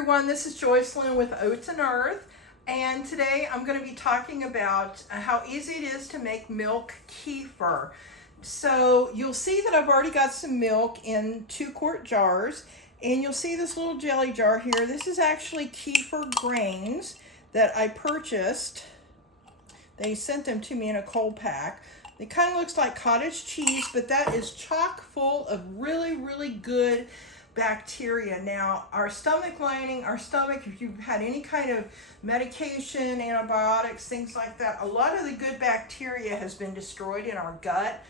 everyone, this is Joycelyn with Oats and Earth, and today I'm going to be talking about how easy it is to make milk kefir. So you'll see that I've already got some milk in 2-quart jars, and you'll see this little jelly jar here. This is actually kefir grains that I purchased. They sent them to me in a cold pack. It kind of looks like cottage cheese, but that is chock full of really good bacteria. Now, our stomach lining, if you've had any kind of medication, antibiotics, things like that, a lot of the good bacteria has been destroyed in our gut.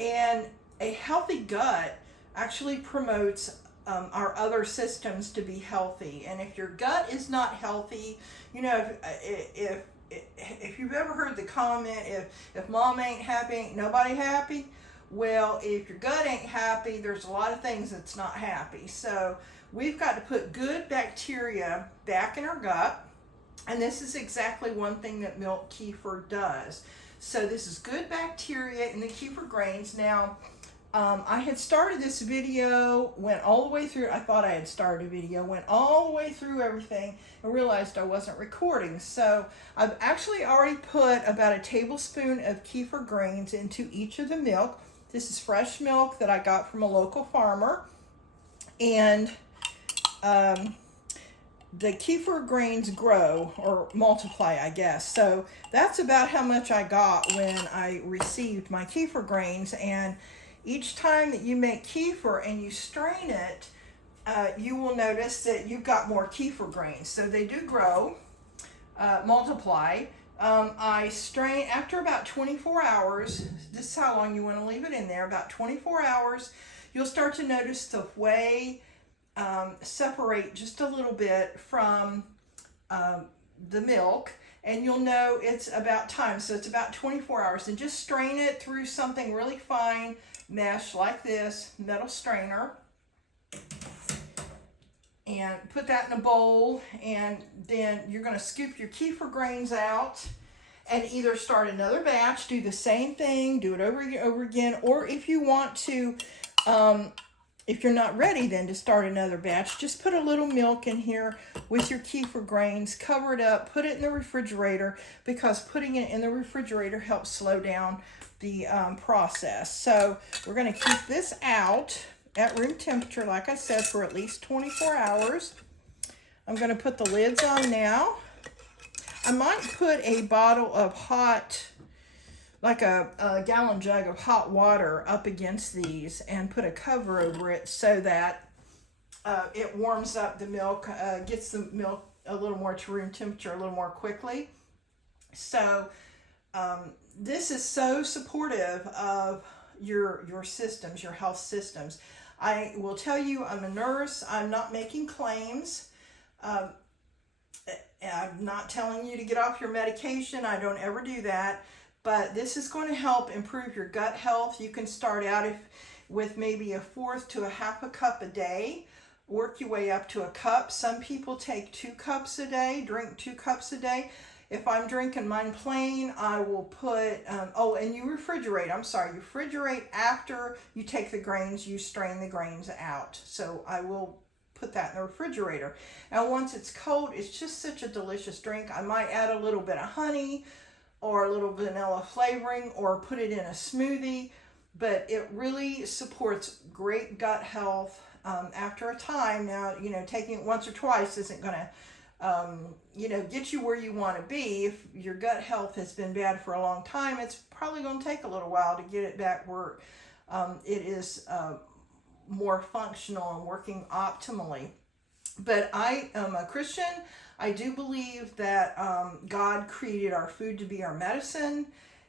And a healthy gut actually promotes our other systems to be healthy. And if your gut is not healthy, you know, if you've ever heard the comment, if mom ain't happy, ain't nobody happy. Well, if your gut ain't happy, there's a lot of things that's not happy. So we've got to put good bacteria back in our gut. And this is exactly one thing that milk kefir does. So this is good bacteria in the kefir grains. Now, I had started this video, went all the way through. I thought I had started a video, went all the way through everything and realized I wasn't recording. So I've actually already put about a tablespoon of kefir grains into each of the milk. This is fresh milk that I got from a local farmer. And the kefir grains grow or multiply, I guess. So that's about how much I got when I received my kefir grains. And each time that you make kefir and you strain it, you will notice that you've got more kefir grains. So they do grow, multiply. I strain after about 24 hours. This is how long you want to leave it in there. About 24 hours, you'll start to notice the whey separate just a little bit from the milk, and you'll know it's about time. So it's about 24 hours, and just strain it through something really fine mesh like this, metal strainer, and put that in a bowl. And then you're going to scoop your kefir grains out and either start another batch, do the same thing, do it over again, or if you want to, if you're not ready then to start another batch, just put a little milk in here with your kefir grains, cover it up, put it in the refrigerator, because putting it in the refrigerator helps slow down the process. So we're going to keep this out at room temperature, like I said, for at least 24 hours. I'm going to put the lids on now. I might put a bottle of hot, like a gallon jug of hot water up against these and put a cover over it so that it warms up the milk, gets the milk a little more to room temperature a little more quickly. So this is so supportive of your systems, your health systems. I will tell you, I'm a nurse. I'm not making claims. I'm not telling you to get off your medication. I don't ever do that. But this is going to help improve your gut health. You can start out with maybe 1/4 to 1/2 cup a day. Work your way up to a cup. Some people take 2 cups a day, drink 2 cups a day. If I'm drinking mine plain, I will put, and you refrigerate. I'm sorry, you refrigerate after you take the grains, you strain the grains out. So I will put that in the refrigerator. And once it's cold, it's just such a delicious drink. I might add a little bit of honey or a little vanilla flavoring, or put it in a smoothie, but it really supports great gut health after a time. Now, you know, taking it once or twice isn't going to, get you where you want to be. If your gut health has been bad for a long time, it's probably going to take a little while to get it back where it is more functional and working optimally. But I am a Christian. I do believe that God created our food to be our medicine.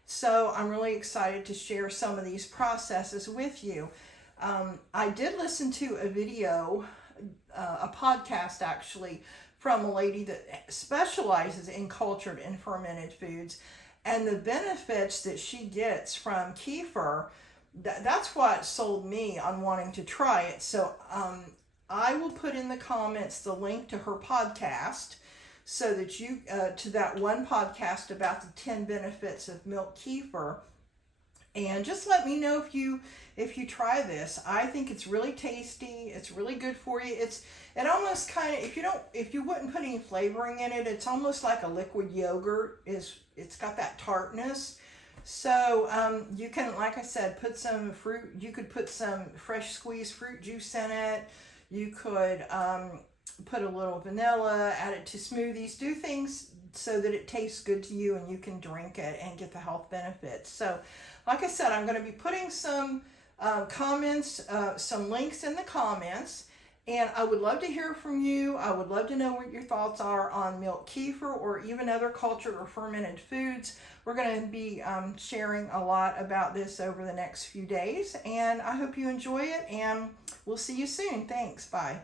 So I'm really excited to share some of these processes with you. I did listen to a video, a podcast actually, from a lady that specializes in cultured and fermented foods, and the benefits that she gets from kefir. That's what sold me on wanting to try it. So I will put in the comments the link to her podcast so that you, to that one podcast about the 10 benefits of milk kefir. And just let me know if you try this. I think it's really tasty. It's really good for you. It almost kind of, if you wouldn't put any flavoring in it, it's almost like a liquid yogurt. It's got that tartness. So you can, like I said, put some fruit. You could put some fresh squeezed fruit juice in it. You could put a little vanilla, add it to smoothies, do things so that it tastes good to you and you can drink it and get the health benefits. So like I said, I'm going to be putting some comments, some links in the comments, and I would love to hear from you. I would love to know what your thoughts are on milk kefir or even other cultured or fermented foods. We're going to be sharing a lot about this over the next few days, and I hope you enjoy it, and we'll see you soon. Thanks. Bye.